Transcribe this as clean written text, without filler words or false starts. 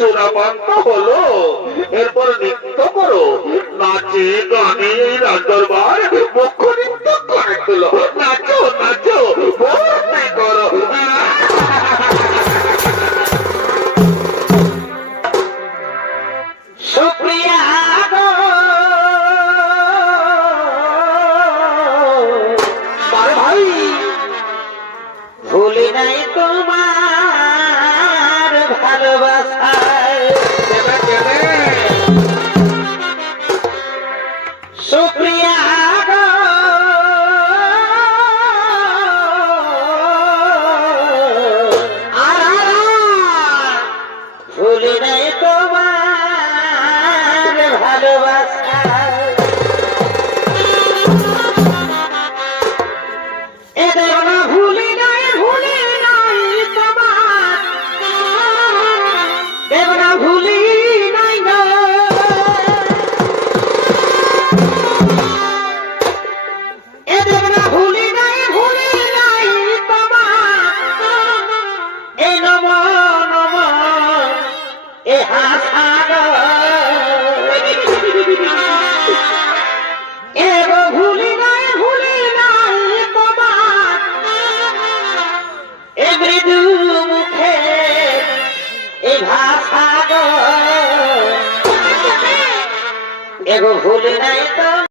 সোনাপান্ত হলো, এরপর নৃত্য করো, নাচে গানে এই রাজদরবার মুখ্য নৃত্য করে তোলো। নাচো নাচো, ভর্তি করো। সুপ্রিয়া গো, ভাই ভুলি নাই তোমার ভালোবাসায়। সুপ্রিয়া গো, ভুলি নাই তোমার ভালোবাসায়। এদের না ভুলি নাই তোমার, দেব না ভুলি নাই গো। এদের না ভুলি নাই তোমার, এই নম নম এ হাসাগ। এব ভুলি নাই তোমার, এ মৃদু মুখে এ ভাষাগ। এগো ভুলি নাই তো